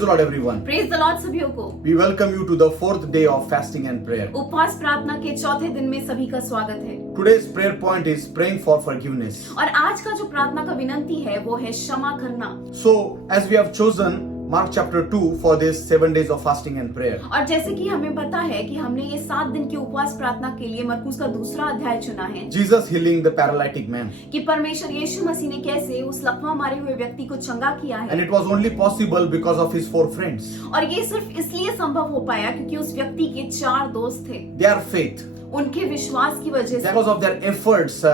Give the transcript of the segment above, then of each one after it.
Praise the Lord, everyone. Praise the Lord सभी को। We welcome you to the fourth day of fasting and prayer. उपवास प्रार्थना के चौथे दिन में सभी का स्वागत है। Today's prayer point is praying for forgiveness. और आज का जो प्रार्थना का विनंती है वो है क्षमा करना। So, as we have chosen Mark chapter 2 for this 7 days of fasting and prayer. और जैसे कि हमें पता है कि हमने ये 7 दिन की उपवास प्रार्थना के लिए मरकुस का दूसरा अध्याय चुना है। Jesus healing the paralytic man. कि परमेश्वर यीशु मसीह ने कैसे उस लकवा मारे हुए व्यक्ति को चंगा किया है। And it was only possible because of his 4 friends. और ये सिर्फ इसलिए संभव हो पाया क्योंकि उस व्यक्ति के 4 दोस्त थे। Their faith. उनके विश्वास की वजह से, Because of their efforts,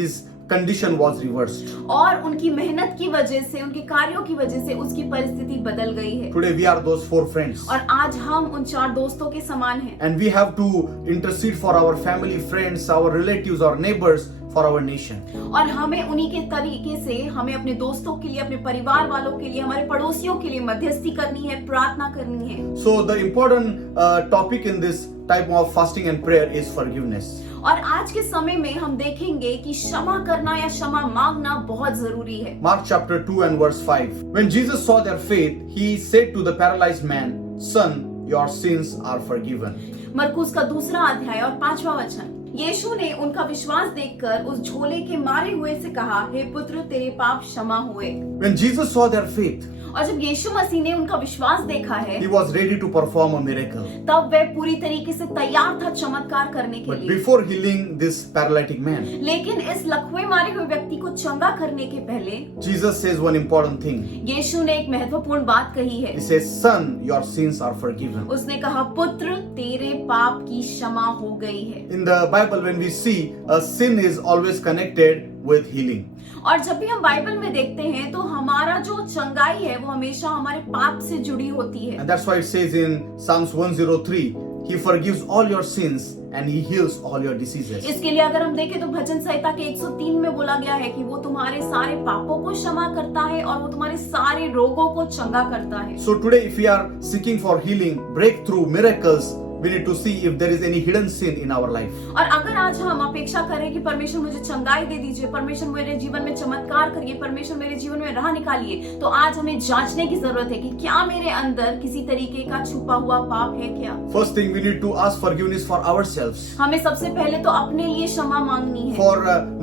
his condition was reversed. और उनकी मेहनत की वजह से, उनके कार्यों की वजह से उसकी परिस्थिति बदल गई है। Today we are those 4 friends. और आज हम उन 4 दोस्तों के समान हैं। And we have to intercede for our family, friends, our relatives, our neighbors, for our nation. और हमें उन्हीं के तरीके से हमें अपने दोस्तों के लिए, अपने परिवार वालों के लिए, हमारे पड़ोसियों के लिए मध्यस्थी करनी है, प्रार्थना करनी है। So the important topic in this type of fasting and prayer is forgiveness. और आज के समय में हम देखेंगे कि क्षमा करना या क्षमा मांगना बहुत जरूरी है। Mark chapter 2 and verse 5. When Jesus saw their faith, he said to the paralyzed man, "Son, your sins are forgiven." मरकुस का दूसरा अध्याय और 5वां वचन। यीशु ने उनका विश्वास देखकर उस झोले के मारे हुए से कहा, हे पुत्र, तेरे पाप क्षमा हुए। When Jesus saw their faith, और जब यीशु मसीह ने उनका विश्वास देखा है, he was ready to perform a miracle. तब वह पूरी तरीके से तैयार था चमत्कार करने के But लिए। before healing this paralytic man, लेकिन इस लकवे मारे हुए व्यक्ति को चंगा करने के पहले Jesus says one important thing. यीशु ने एक महत्वपूर्ण बात कही है। He says, "Son, your sins are forgiven." उसने कहा, पुत्र, तेरे पाप की क्षमा हो गई है। In the Bible, when we see sin is always connected with healing. और जब भी हम बाइबल में देखते हैं तो हमारा जो चंगाई है वो हमेशा हमारे पाप से जुड़ी होती है। And that's why it says in Psalms 103, He forgives all your sins and He heals all your diseases. इसके लिए अगर हम देखें तो भजन संहिता के 103 में बोला गया है कि वो तुम्हारे सारे पापों को क्षमा करता है और वो तुम्हारे सारे रोगों को चंगा करता है। So today, if we are seeking for healing, breakthrough, miracles, we need to see if there is any hidden sin in our life. और अगर आज हम अपेक्षा करें कि परमेश्वर मुझे चंगाई दे दीजिए, परमेश्वर मेरे जीवन में चमत्कार करिए, परमेश्वर मेरे जीवन में राह निकालिए, तो आज हमें जांचने की जरूरत है कि क्या मेरे अंदर किसी तरीके का छुपा हुआ पाप है क्या। First thing, we need to ask forgiveness for ourselves, हमें सबसे पहले तो अपने लिए क्षमा मांगनी है, for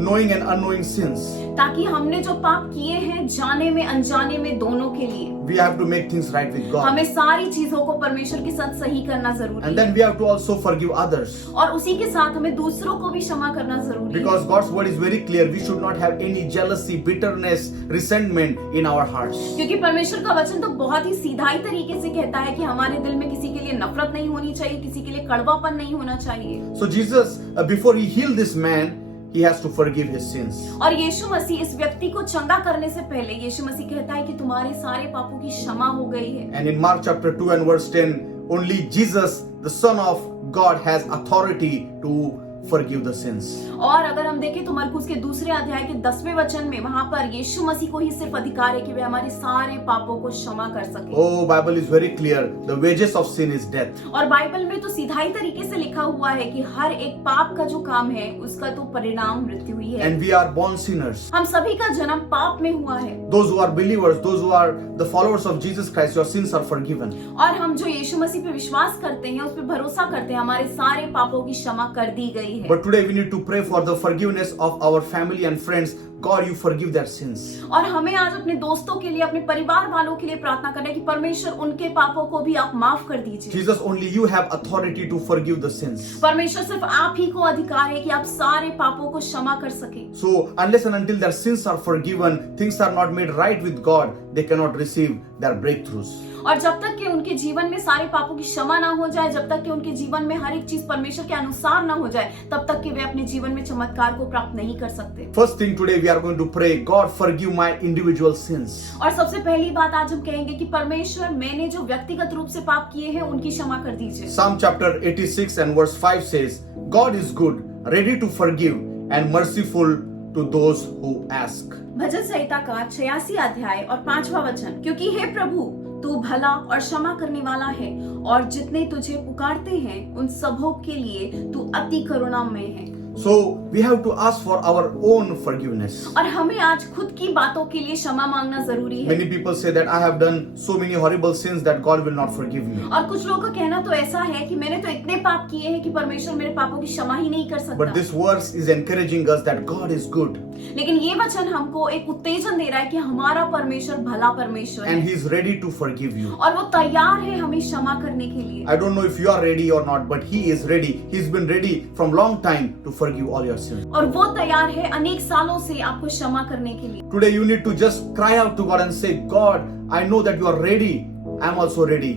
knowing and unknowing sins. ताकि हमने जो पाप किए हैं जाने में अनजाने में दोनों के लिए, We have to make things right with God. हमें सारी चीजों को परमेश्वर के साथ सही करना जरूरी And है। then we have to also forgive others. और उसी के साथ हमें दूसरों को भी क्षमा करना जरूरी है। Because God's word is very clear, we should not have any jealousy, bitterness, resentment in our hearts. क्योंकि परमेश्वर का वचन तो बहुत ही सीधाई तरीके से कहता है कि हमारे दिल में किसी के लिए नफरत नहीं होनी चाहिए, किसी के लिए कड़वापन नहीं होना चाहिए। So Jesus, before He healed this man, He has to forgive his sins. और यीशु मसीह इस व्यक्ति को चंगा करने से पहले यीशु मसीह कहता है कि तुम्हारे सारे पापों की क्षमा हो गई है। And in Mark chapter 2 and verse 10, only Jesus, the Son of God, has authority to forgive the sins. और अगर हम देखें तो मरकुस के दूसरे अध्याय के 10वें वचन में वहां पर यीशु मसीह को ही सिर्फ अधिकार है कि वह हमारे सारे पापों को क्षमा कर सके। Oh, Bible is very clear. The wages of sin is death. और बाइबल में तो सीधाई तरीके से लिखा हुआ है कि हर एक पाप का जो काम है उसका तो परिणाम मृत्यु ही है। And we are born sinners. हम सभी का जन्म पाप में हुआ है। Those who are believers, those who are the followers of Jesus Christ, your sins are forgiven. और हम जो यीशु मसीह पे विश्वास करते हैं, उस पे भरोसा करते हैं, हमारे सारे पापों की क्षमा कर दी गई है। But today we need to pray for the forgiveness of our family and friends. God, you forgive their sins. और हमें आज अपने दोस्तों के लिए, अपने परिवार वालों के लिए प्रार्थना करना है कि परमेश्वर उनके पापों को भी आप माफ कर दीजिए। Jesus, only you have authority to forgive the sins. परमेश्वर सिर्फ आप ही को अधिकार है कि आप सारे पापों को क्षमा कर सके। So unless and until their sins are forgiven, things are not made right with God, they cannot receive their breakthroughs. और जब तक कि उनके जीवन में सारे पापों की क्षमा ना हो जाए, जब तक कि उनके जीवन में हर एक चीज परमेश्वर के अनुसार ना हो जाए, तब तक कि वे अपने जीवन में चमत्कार को प्राप्त नहीं कर सकते। First thing today we are going to pray, God forgive my individual sins. और सबसे पहली बात आज हम कहेंगे कि परमेश्वर, मैंने जो व्यक्तिगत रूप से पाप किए हैं उनकी क्षमा कर दीजिए। Psalm chapter 86 and verse 5 says, God is good, ready to forgive and merciful to those who ask. भजन संहिता का 86 अध्याय और 5वां वचन, क्योंकि हे प्रभु, तू भला और क्षमा करने वाला है और जितने तुझे पुकारते हैं उन सबों के लिए तू अति करुणामय है। So we have to ask for our own forgiveness. और हमें आज खुद की बातों के लिए क्षमा मांगना जरूरी है। Many people say that I have done so many horrible sins that God will not forgive me. और कुछ लोगों का कहना तो ऐसा है कि मैंने तो इतने पाप किए हैं कि परमेश्वर मेरे पापों की क्षमा ही नहीं कर But सकता। this verse is encouraging us that God is good लेकिन ये वचन हमको एक उत्तेजन दे रहा है कि हमारा परमेश्वर भला परमेश्वर and है He is ready to forgive you. और वो तैयार है हमें क्षमा करने के लिए। I don't know if you are ready or not, but He is ready. He's been ready from long time to forgive all your sins. और वो तैयार है अनेक सालों से आपको क्षमा करने के लिए। Today you need to just cry out to God and say, God, I know that you are ready. I am also ready.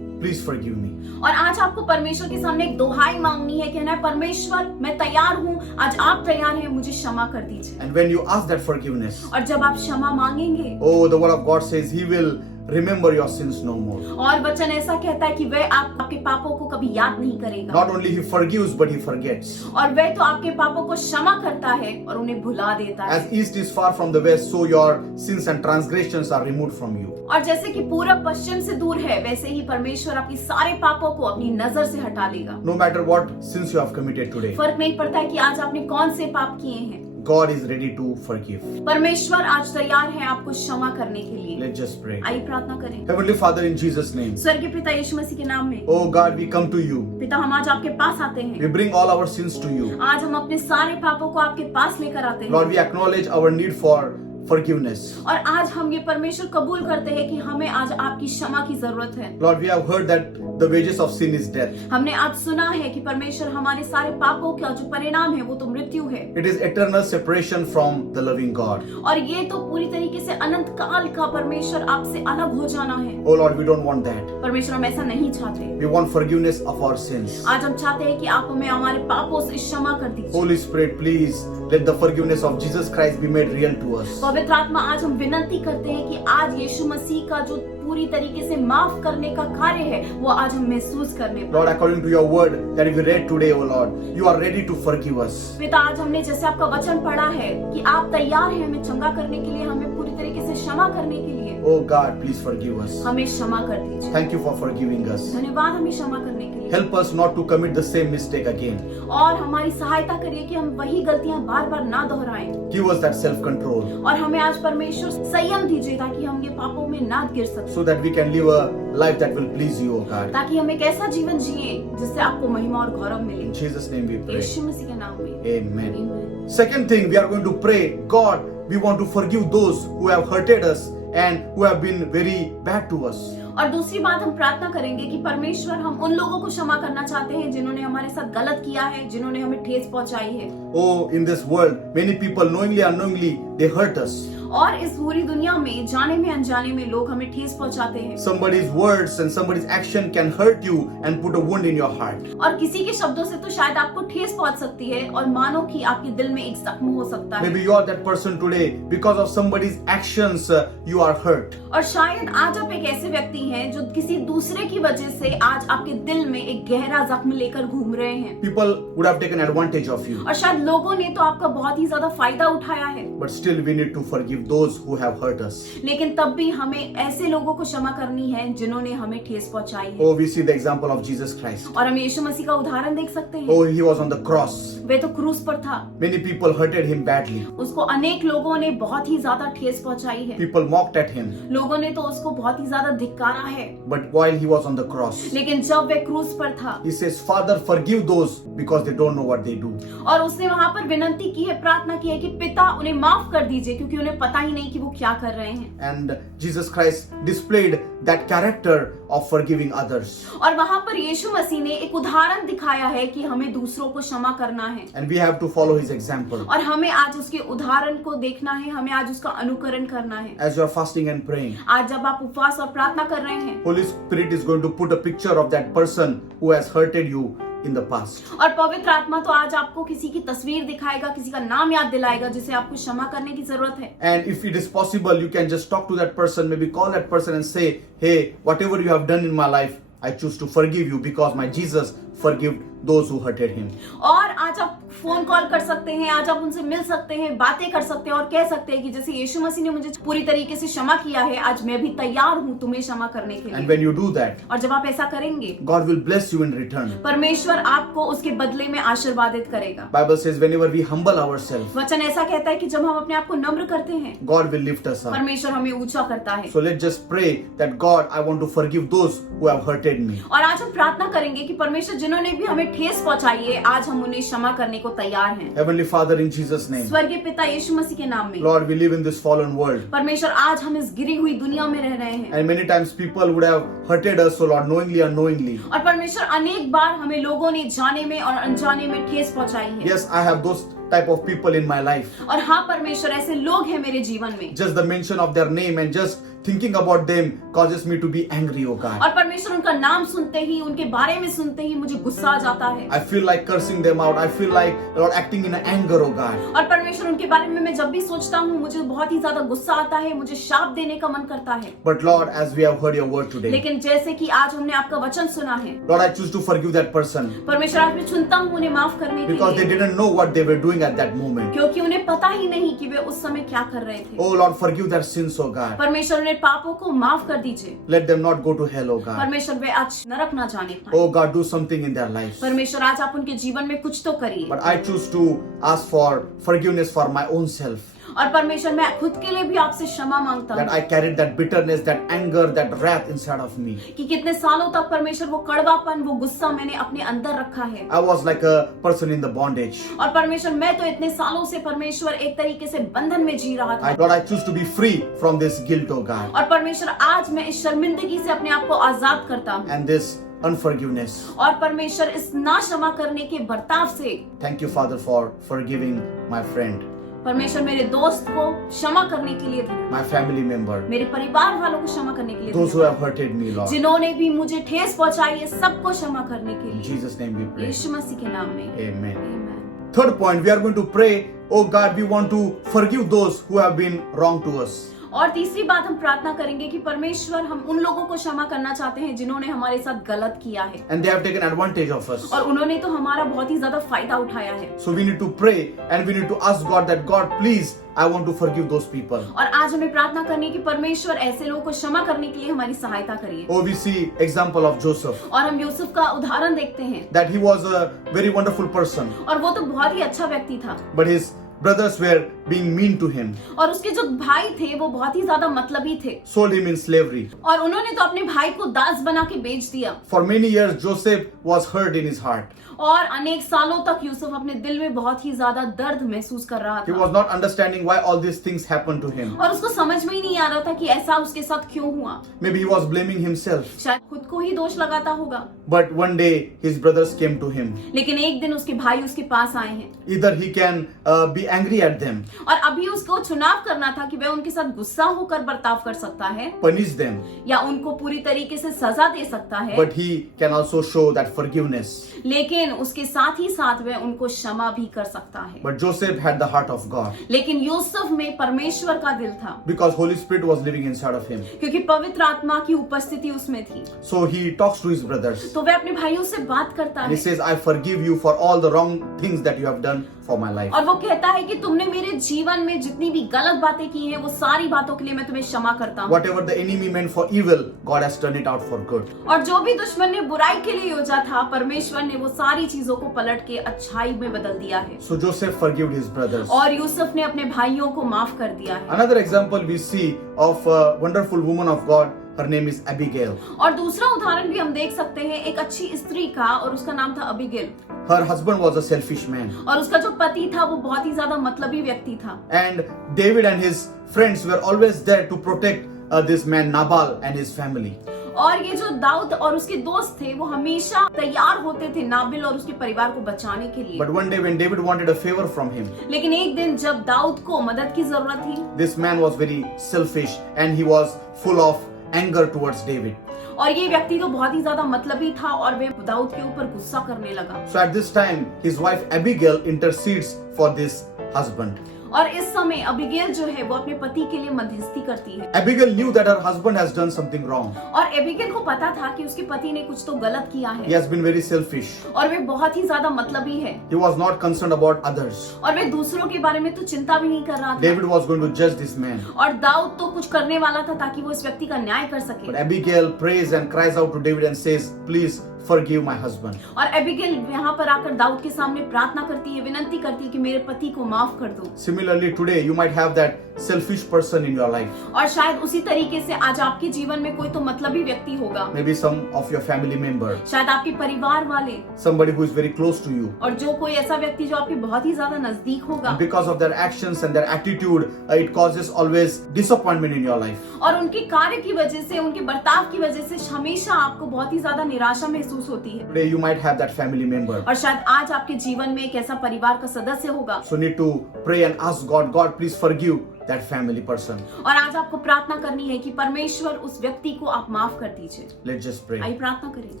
Please forgive me. और आज आपको परमेश्वर के सामने एक दुहाई मांगनी है, कहना है परमेश्वर मैं तैयार हूँ, आज आप तैयार हैं, मुझे क्षमा कर दीजिए। And when you ask that forgiveness, और जब आप क्षमा मांगेंगे, oh, the word of God says He will remember your sins no more. और वचन ऐसा कहता है कि वह आपके पापों को कभी याद नहीं करेगा। Not only He forgives, but He forgets. और वह तो आपके पापों को क्षमा करता है और उन्हें भुला देता है। As east is far from the west, so your sins and transgressions are removed from you. और जैसे कि पूरब पश्चिम से दूर है, वैसे ही परमेश्वर आपकी सारे पापों को अपनी नजर से हटा लेगा। No matter what sins you have committed today, फर्क नहीं पड़ता है कि आज आपने कौन से पाप किए हैं, God is ready to forgive. परमेश्वर आज तैयार है आपको क्षमा करने के लिए। Let's just pray. आइए प्रार्थना करें। Heavenly Father, in Jesus' name, स्वर्गीय पिता यीशु मसीह के नाम में, oh God, we come to you. पिता हम आज आपके पास आते हैं। We bring all our sins to you. आज हम अपने सारे पापों को आपके पास लेकर आते हैं। Lord, we acknowledge our need for forgiveness. और आज हम ये परमेश्वर कबूल करते हैं कि हमें आज आपकी क्षमा की जरूरत है। Lord, we have heard that the wages of sin is death. हमने आज सुना है कि परमेश्वर हमारे सारे पापों का जो परिणाम है वो तो मृत्यु है, It is eternal separation from the loving God. और ये तो पूरी तरीके से अनंत काल का परमेश्वर आपसे अलग हो जाना है। Oh Lord, we don't want that. परमेश्वर हम ऐसा नहीं चाहते। We want forgiveness of our sins. आज हम चाहते हैं कि आप हमें हमारे पापों से क्षमा कर दीजिए। Holy Spirit, please let the forgiveness of Jesus Christ be made real to us. पवित्र आत्मा, आज हम विनती करते हैं कि आज यीशु मसीह का जो पूरी तरीके से माफ करने का कार्य है वो आज हम महसूस करने Lord, पाए। according to your word that we read today, oh Lord, you are ready to forgive us. पिता, आज हमने जैसे आपका वचन पढ़ा है कि आप तैयार हैं हमें चंगा करने के लिए, हमें पूरी तरीके से क्षमा करने के लिए। Oh God, please forgive us. हमें क्षमा कर दीजिए। Thank you for forgiving us. धन्यवाद हमें क्षमा करने के लिए। Help us not to commit the same mistake again. और हमारी सहायता करिए कि हम वही गलतियां बार बार ना दोहराएं। Give us that self-control और हमें आज परमेश्वर संयम दीजिए ताकि हम ये पापों में ना गिर सकें, so that we can live a life that will please you, oh God. ताकि हम एक ऐसा जीवन जिए जिससे आपको महिमा और गौरव मिले। In Jesus' name we pray. यीशु मसीह के नाम में Amen. आमीन। Second thing, we are going to pray, God, we want to forgive those who have hurted us and who have been very bad to us. और दूसरी बात हम प्रार्थना करेंगे कि परमेश्वर हम उन लोगों को क्षमा करना चाहते हैं जिन्होंने हमारे साथ गलत किया है, जिन्होंने हमें ठेस पहुंचाई है। Oh, in this world, many people knowingly or unknowingly, they hurt us. और इस पूरी दुनिया में जाने में अनजाने में लोग हमें ठेस पहुंचाते हैं। Somebody's words and somebody's action can hurt you and put a wound in your heart. और किसी के शब्दों से तो शायद आपको ठेस पहुंच सकती है और मानो कि आपके दिल में एक जख्म हो सकता है। Maybe you are that person today, because of somebody's actions, you are hurt. और शायद आज आप एक ऐसे व्यक्ति हैं जो किसी दूसरे की वजह से आज आपके दिल में एक गहरा जख्म लेकर घूम रहे हैं। People would have taken advantage of you. और शायद लोगों ने तो आपका बहुत ही ज्यादा फायदा उठाया है। But still we need to forgive those who have hurt us. लेकिन तब भी हमें ऐसे लोगों को क्षमा करनी है जिन्होंने हमें ठेस पहुंचाई है। Oh, we see the example of Jesus Christ. और हम यीशु मसीह का उदाहरण देख सकते हैं। Oh, he was on the cross. वे तो क्रूस पर था। Many people hurted him badly. उसको अनेक लोगों ने बहुत ही ज्यादा ठेस पहुंचाई है। People mocked at him. लोगों ने तो उसको बहुत ही ज्यादा धिक्कारा है। But while he was on the cross, लेकिन जब वे क्रूस पर था, he says, Father, forgive those because they don't know what they do. और उसने वहां पर विनती की है, प्रार्थना की है कि पिता उन्हें माफ कर दीजिए क्योंकि उन्हें पता ही नहीं कि वो क्या कर रहे हैं। And Jesus Christ displayed that character of forgiving others. और वहां पर यीशु मसीह ने एक उदाहरण दिखाया है कि हमें दूसरों को क्षमा करना है। And we have to follow his example. और हमें आज उसके उदाहरण को देखना है, हमें आज उसका अनुकरण करना है। As you are fasting and praying, आज जब आप उपवास और प्रार्थना कर रहे हैं, Holy Spirit is going to put a picture of that person who has hurted you in the past. और पवित्र आत्मा तो आज आपको किसी की तस्वीर दिखाएगा, किसी का नाम याद दिलाएगा जिसे आपको क्षमा करने की जरूरत है। And if it is possible, you can just talk to that person, maybe call that person and say, hey, whatever you have done in my life, I choose to forgive you because my Jesus forgive those who hurted him. और आज आप phone call कर सकते हैं, आज आप उनसे मिल सकते हैं, बातें कर सकते हैं और कह सकते हैं कि जैसे यीशु मसीह ने मुझे पूरी तरीके से क्षमा किया है, आज मैं भी तैयार हूँ तुम्हें क्षमा करने के And लिए। when you do that, और जब आप ऐसा करेंगे, God will bless you in return. परमेश्वर आपको उसके बदले में आशीर्वादित करेगा। Bible says whenever we humble ourselves, वचन ऐसा कहता है कि जब हम अपने आप को नम्र करते हैं, God will lift us up. परमेश्वर हमें ऊंचा करता है। So let's just pray that God, I want to forgive those who have hurted me. और आज हम प्रार्थना करेंगे कि परमेश्वर जिन्होंने भी हमें ठेस पहुंचाई है, आज हम उन्हें क्षमा करने को तैयार हैं। Heavenly Father, in Jesus' name, स्वर्गीय पिता यीशु मसीह के नाम में, Lord, we live in this fallen world. परमेश्वर आज हम इस गिरी हुई दुनिया में रह रहे हैं And many times people would have hurted us, so Lord, knowingly or unknowingly. और परमेश्वर अनेक बार हमें लोगों ने जाने में और अनजाने में ठेस पहुंचाई है। Yes, I have those type of people in my life. और हाँ परमेश्वर, ऐसे लोग हैं मेरे जीवन में, Just the mention of their name and just thinking about them causes me to be angry, oh God. और परमेश्वर उनका नाम सुनते ही, उनके बारे में सुनते ही मुझे गुस्सा आ जाता है। I feel like cursing them out. I feel like, Lord, acting in anger, oh God. और परमेश्वर उनके बारे में मैं जब भी सोचता हूँ मुझे बहुत ही ज्यादा गुस्सा आता है, मुझे शाप देने का मन करता है। But Lord, as we have heard your word today, लेकिन जैसे कि आज हमने आपका वचन सुना है, Lord, I choose to forgive that person परमेश्वर आज मैं चुनता हूँ उन्हें माफ करने के because they लिए, didn't know what they were doing at that moment. क्योंकि उन्हें पता ही नहीं कि वे उस समय क्या कर रहे थे। Oh Lord, forgive their sins, oh God. परमेश्वर उन्हें पापों को माफ कर दीजिए। Let them not go to hell, oh God. परमेश्वर वे आज नरक ना जाने पाए। Oh God, do something in their lives. परमेश्वर आज आप उनके जीवन में कुछ तो करिए। But I choose to ask for forgiveness for my own self. और परमेश्वर मैं खुद के लिए भी आपसे क्षमा मांगता That हूँ I carried that bitterness, that anger, that wrath inside of me. कि कितने सालों तक परमेश्वर वो कड़वापन, वो गुस्सा मैंने अपने अंदर रखा है। I was like a person in the bondage. और परमेश्वर मैं तो इतने सालों से परमेश्वर एक तरीके से बंधन में जी रहा था। Lord, I choose to be free from this guilt, oh God, और परमेश्वर आज मैं इस शर्मिंदगी से अपने आप को आजाद करता हूँ and this unforgiveness. और परमेश्वर इस ना क्षमा करने के बर्ताव से Thank you, Father, for forgiving my friend, परमेश्वर मेरे दोस्त को क्षमा करने के लिए धन्यवाद, my family member, मेरे परिवार वालों को क्षमा करने के लिए those who धन्यवाद, have hurted me, Lord. जिन्होंने भी मुझे ठेस पहुंचाई है सबको क्षमा करने के In लिए Jesus' name we pray. यीशु मसीह के नाम में Amen. आमीन। Third point, we are going to pray, oh God, we want to forgive those who have been wrong to us. और तीसरी बात हम प्रार्थना करेंगे कि परमेश्वर हम उन लोगों को क्षमा करना चाहते हैं जिन्होंने हमारे साथ गलत किया है And they have taken advantage of us. और उन्होंने तो हमारा बहुत ही ज्यादा फायदा उठाया है। So we need to pray and we need to ask God that, God, please, I want to forgive those people. और आज हमें प्रार्थना करनी है कि परमेश्वर ऐसे लोगों को क्षमा करने के लिए हमारी सहायता करिए। Oh, we see example of Joseph, और हम यूसुफ का उदाहरण देखते हैं that he was a very wonderful person, और वो तो बहुत ही अच्छा व्यक्ति था but his brothers were being mean to him, और उसके जो भाई थे वो बहुत ही ज्यादा मतलबी थे sold him in slavery. और उन्होंने तो अपने भाई को दास बना के बेच दिया For many years, Joseph was hurt in his heart. और अनेक सालों तक यूसुफ अपने दिल में बहुत ही ज्यादा दर्द महसूस कर रहा He था was not understanding why all these things happened to him. और उसको समझ में ही नहीं आ रहा था कि ऐसा उसके साथ क्यों हुआ। Maybe he was blaming himself. शायद खुद को ही दोष लगाता होगा, But one day, his brothers came to him. लेकिन एक दिन उसके भाई उसके पास आए हैं Either he can be angry at them, और अभी उसको चुनाव करना था कि वह उनके साथ गुस्सा होकर बर्ताव कर सकता है punish them, या उनको पूरी तरीके से सजा दे सकता है, but he can also show that forgiveness. लेकिन उसके साथ ही साथ वह उनको क्षमा भी कर सकता है। But Joseph had the heart of God लेकिन यूसुफ में परमेश्वर का दिल था because Holy Spirit was living inside of him. क्योंकि पवित्र आत्मा की उपस्थिति उसमें थी। So he talks to his brothers तो वह अपने भाइयों से बात करता and he है says, I forgive you for all the wrong things that you have done for my life. और वो कहता है कि तुमने मेरे जीवन में जितनी भी गलत बातें की हैं वो सारी बातों के लिए मैं तुम्हें क्षमा करता हूँ। Whatever the enemy meant for evil, God has turned it out for good. और जो भी दुश्मन ने बुराई के लिए योजा था परमेश्वर ने वो सारी चीजों को पलट के अच्छाई में बदल दिया है So Joseph forgave his brothers. और यूसुफ ने अपने भाइयों को माफ कर दिया है। Another example we see of a wonderful woman of God, her name is Abigail. और दूसरा उदाहरण भी हम देख सकते हैं एक अच्छी स्त्री का और उसका नाम था Abigail Her husband was a selfish man. और उसका जो पति था वो बहुत ही ज्यादा मतलबी व्यक्ति था And David and his friends were always there to protect this man Nabal and his family. और ये जो दाऊद और उसके दोस्त थे वो हमेशा तैयार होते थे नाबिल और उसके परिवार को बचाने के लिए। But one day when David wanted a favor from him, लेकिन एक दिन जब दाऊद को मदद की जरूरत थी this man was very selfish and he was full of anger towards David. और ये व्यक्ति तो बहुत ही ज्यादा मतलबी था और वे दाऊद के ऊपर गुस्सा करने लगा। So at this time, his wife Abigail intercedes for this husband. और इस समय अबिगेल जो है वो अपने पति के लिए मध्यस्थी करती है। Abigail knew that her husband has done something wrong. और एबिगेल को पता था कि उसके पति ने कुछ तो गलत किया He है has been very selfish. और वे बहुत ही ज्यादा मतलबी है He was not concerned about others. और वे दूसरों के बारे में तो चिंता भी नहीं कर रहा था। David was going to judge this man. और दाऊद तो कुछ करने वाला था ताकि वो इस व्यक्ति का न्याय कर सके। But Abigail prays and cries out to David and says, please forgive my husband. और एबिगेल यहाँ पर आकर दाऊद के सामने प्रार्थना करती है, विनती करती है कि मेरे पति को माफ कर दो। Similarly, today you might have that selfish person in your life. और शायद उसी तरीके से आज आपके जीवन में कोई तो मतलबी व्यक्ति होगा, Maybe some of your family member, शायद आपके परिवार वाले, somebody who is very close to you. और जो कोई ऐसा व्यक्ति जो आपके बहुत ही ज्यादा नजदीक होगा। And because of their actions and their attitude, it causes always disappointment in your life. और उनके कार्य की वजह से, उनके बर्ताव की वजह से हमेशा आपको बहुत ही ज्यादा निराशा महसूस होती है। Today you might have that family member. और शायद आज आपके जीवन में एक ऐसा परिवार का सदस्य होगा। So need to pray and ask God, God, please forgive that family person. और आज आपको प्रार्थना करनी है कि परमेश्वर उस व्यक्ति को आप माफ कर दीजिए। Let's just pray. आइए प्रार्थना करें।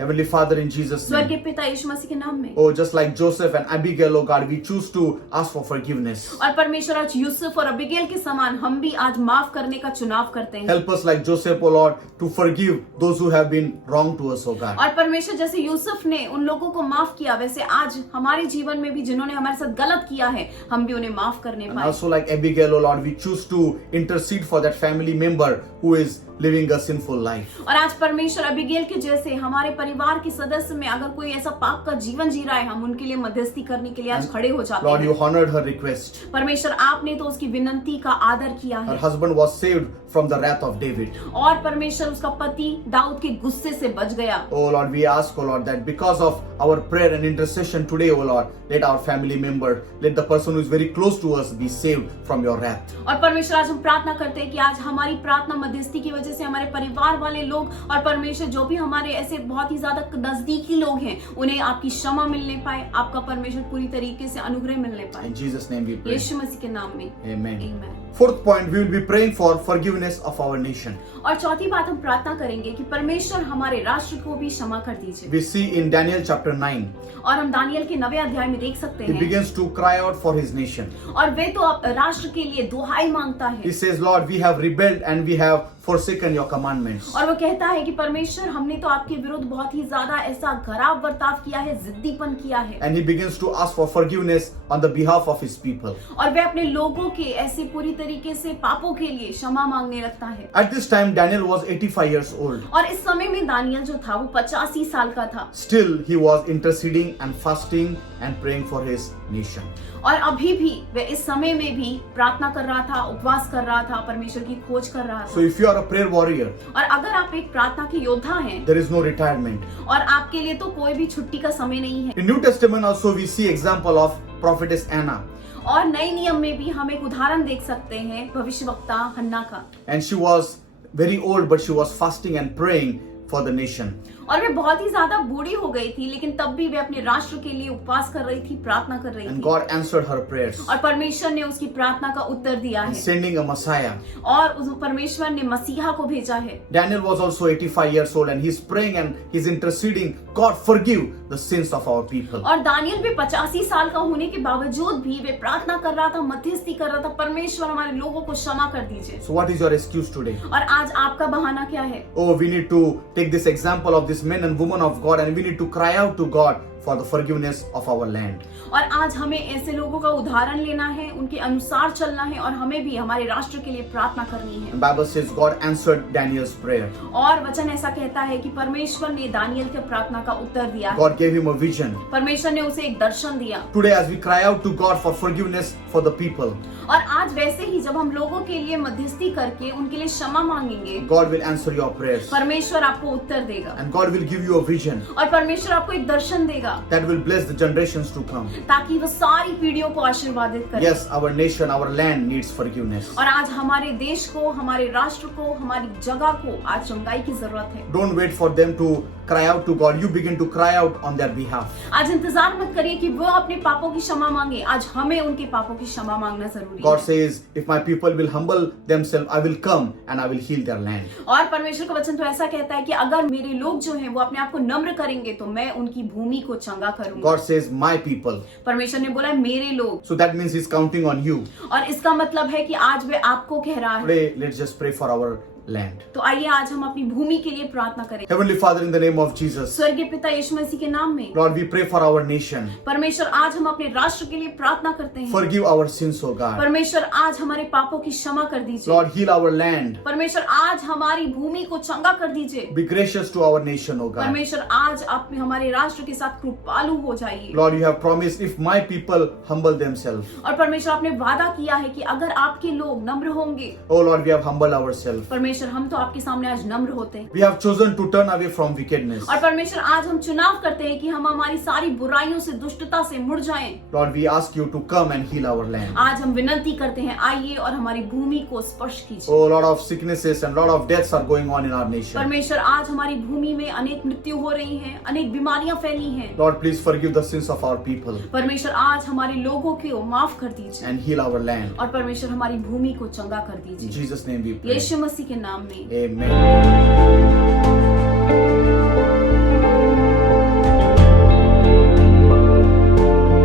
Heavenly Father, in Jesus' स्वर्गीय name. पिता यीशु मसीह के नाम में। Oh, just like Joseph and Abigail, oh God, we choose to ask for forgiveness. और परमेश्वर आज यूसुफ और अबिगेल के समान हम भी आज माफ करने का चुनाव करते हैं। Help us like Joseph, oh Lord, to forgive those who have been wrong to us, oh God. और परमेश्वर जैसे यूसुफ ने उन लोगों को माफ किया, वैसे आज हमारे जीवन में भी जिन्होंने हमारे साथ गलत किया है, हम भी उन्हें माफ करने And पाए। also like Abigail, oh Lord, we choose to intercede for that family member who is living a sinful life. और आज परमेश्वर अबिगेल के जैसे हमारे परिवार के सदस्य में अगर कोई ऐसा पाप का जीवन जी रहा है, हम उनके लिए मध्यस्थी करने के लिए आज खड़े हो जाते Lord, you हैं। honored her request. परमेश्वर आपने तो उसकी विनती का आदर किया Her है husband was saved from the wrath of David. और परमेश्वर उसका पति दाऊद के गुस्से से बच गया। Oh Lord, we ask, oh Lord, that because of our prayer and intercession today, oh Lord, let our family member, let the person who is very close to us be saved from your wrath. और परमेश्वर आज हम प्रार्थना करते हैं कि आज हमारी प्रार्थना मध्यस्थी की वजह से हमारे परिवार वाले लोग और परमेश्वर जो भी हमारे ऐसे बहुत ही ज्यादा नजदीकी लोग हैं, उन्हें आपकी क्षमा मिलने पाए, आपका परमेश्वर पूरी तरीके से अनुग्रह मिलने पाए। In Jesus' name we pray. यीशु मसीह के नाम में Amen. आमीन। Fourth point, we will be praying for forgiveness of our nation. और चौथी बात हम प्रार्थना करेंगे कि परमेश्वर हमारे राष्ट्र को भी क्षमा कर दीजिए। We see in Daniel chapter 9, और हम दानियल के 9वें अध्याय में देख सकते he हैं begins to cry out for his nation. और वे तो अब राष्ट्र के लिए दुहाई मांगता He है says, Lord, we have rebelled and we have forsaken your commandments. और वो कहता है कि परमेश्वर हमने तो आपके विरुद्ध बहुत ही ज्यादा ऐसा खराब बर्ताव किया है, जिद्दीपन किया है। And he begins to ask for forgiveness on the behalf of his people. और वे अपने लोगों के ऐसे पूरी तरीके से पापों के लिए क्षमा मांगने लगता है। At this time, Daniel was 85 years old. और इस समय में दानियल जो था वो 85 साल का था Still, he was interceding and fasting and praying for his nation. और अभी भी वे इस समय में भी प्रार्थना कर रहा था, उपवास कर रहा था, परमेश्वर की खोज कर रहा So था। if you are a prayer warrior, और अगर आप एक प्रार्थना के योद्धा हैं there is no retirement. और आपके लिए तो कोई भी छुट्टी का समय नहीं है। In New Testament also we see example of prophetess Anna. और नए नियम में भी हम एक उदाहरण देख सकते हैं भविष्यवक्ता हन्ना का। And she was very old, but she was fasting and praying for the nation. और वे बहुत ही ज्यादा बूढ़ी हो गई थी, लेकिन तब भी वे अपने राष्ट्र के लिए उपवास कर रही थी, प्रार्थना कर रही And थी। God answered her prayers, और परमेश्वर ने उसकी प्रार्थना का उत्तर दिया and है sending a Messiah. और उस परमेश्वर ने मसीहा को भेजा है। Daniel was also 85 years old, and he's praying and he's interceding, God forgive the sins of our people. और दानियल भी 85 साल का होने के बावजूद भी वे प्रार्थना कर रहा था, मध्यस्थी कर रहा था, परमेश्वर हमारे लोगों को क्षमा कर दीजिए। So what is your excuse today? और आज आपका बहाना क्या है? Oh, we need to take this example of this men and women of God, and we need to cry out to God for the forgiveness of our land. और आज हमें ऐसे लोगों का उदाहरण लेना है, उनके अनुसार चलना है और हमें भी हमारे राष्ट्र के लिए प्रार्थना करनी है। And Bible says God answered Daniel's prayer. और वचन ऐसा कहता है कि परमेश्वर ने दानियल के प्रार्थना का उत्तर दिया है। God gave him a vision. परमेश्वर ने उसे एक दर्शन दिया। Today, as we cry out to God for forgiveness for the people, और आज वैसे ही जब हम लोगों के लिए मध्यस्थी करके उनके लिए क्षमा मांगेंगे, God will answer your prayers. परमेश्वर आपको उत्तर देगा And God will give you a vision और परमेश्वर आपको एक दर्शन देगा that will bless the generations to come. ताकि वो सारी पीढ़ियों को आशीर्वादित करे। Yes, our nation, our land needs forgiveness. और आज हमारे देश को, हमारे राष्ट्र को, हमारी जगह को आज चंगाई की जरूरत है। Don't wait for them to cry out to God. You begin to cry out on their behalf. आज इंतजार मत करिए कि वो अपने पापों की क्षमा मांगे, आज हमें उनके पापों की क्षमा मांगना जरूरी God है। says, if my people will humble themselves, I will come and I will heal their land. और परमेश्वर का वचन तो ऐसा कहता है कि अगर मेरे लोग जो हैं वो अपने आप को नम्र करेंगे तो मैं उनकी भूमि को चंगा करूंगा। God says, my people. परमेश्वर ने बोला मेरे लोग, So that means He's counting on you. और इसका मतलब है कि आज वे आपको कह रहा है। Today, let's just pray for our land. तो आइए आज हम अपनी भूमि के लिए प्रार्थना करें। Heavenly Father, in the name of Jesus, स्वर्गीय पिता यीशु मसीह के नाम में Lord, we pray for our nation. परमेश्वर आज हम अपने राष्ट्र के लिए प्रार्थना करते हैं। Forgive our sins, O God. परमेश्वर आज हमारे पापों की क्षमा कर दीजिए। Lord, heal our land. परमेश्वर आज हमारी भूमि को चंगा कर दीजिए। Be gracious to our nation, O God. परमेश्वर आज आप हमारे राष्ट्र के साथ कृपालु हो जाइए। Lord, you have promised if my people humble themselves. और परमेश्वर आपने वादा किया है कि अगर आपके लोग नम्र होंगे, Oh Lord, we have humbled ourselves. परमेश्वर हम तो आपके सामने आज नम्र होते हैं। We have chosen to turn away from wickedness. और परमेश्वर आज हम चुनाव करते हैं कि हम हमारी सारी बुराइयों से, दुष्टता से मुड़ जाएं। Lord, we ask you to come and heal our land. आज हम विनती करते हैं, आइए और हमारी भूमि को स्पर्श कीजिए। Oh, lot of sicknesses and lot of deaths are going on in our nation. परमेश्वर आज हमारी भूमि में अनेक मृत्यु हो रही हैं, अनेक बीमारियां फैली हैं। Lord, please forgive the sins of our people परमेश्वर आज हमारे लोगों को माफ कर दीजिए and heal our land. और परमेश्वर हमारी भूमि को चंगा कर In दीजिए। Jesus' name we pray. यीशु मसीह के नाम में Amen.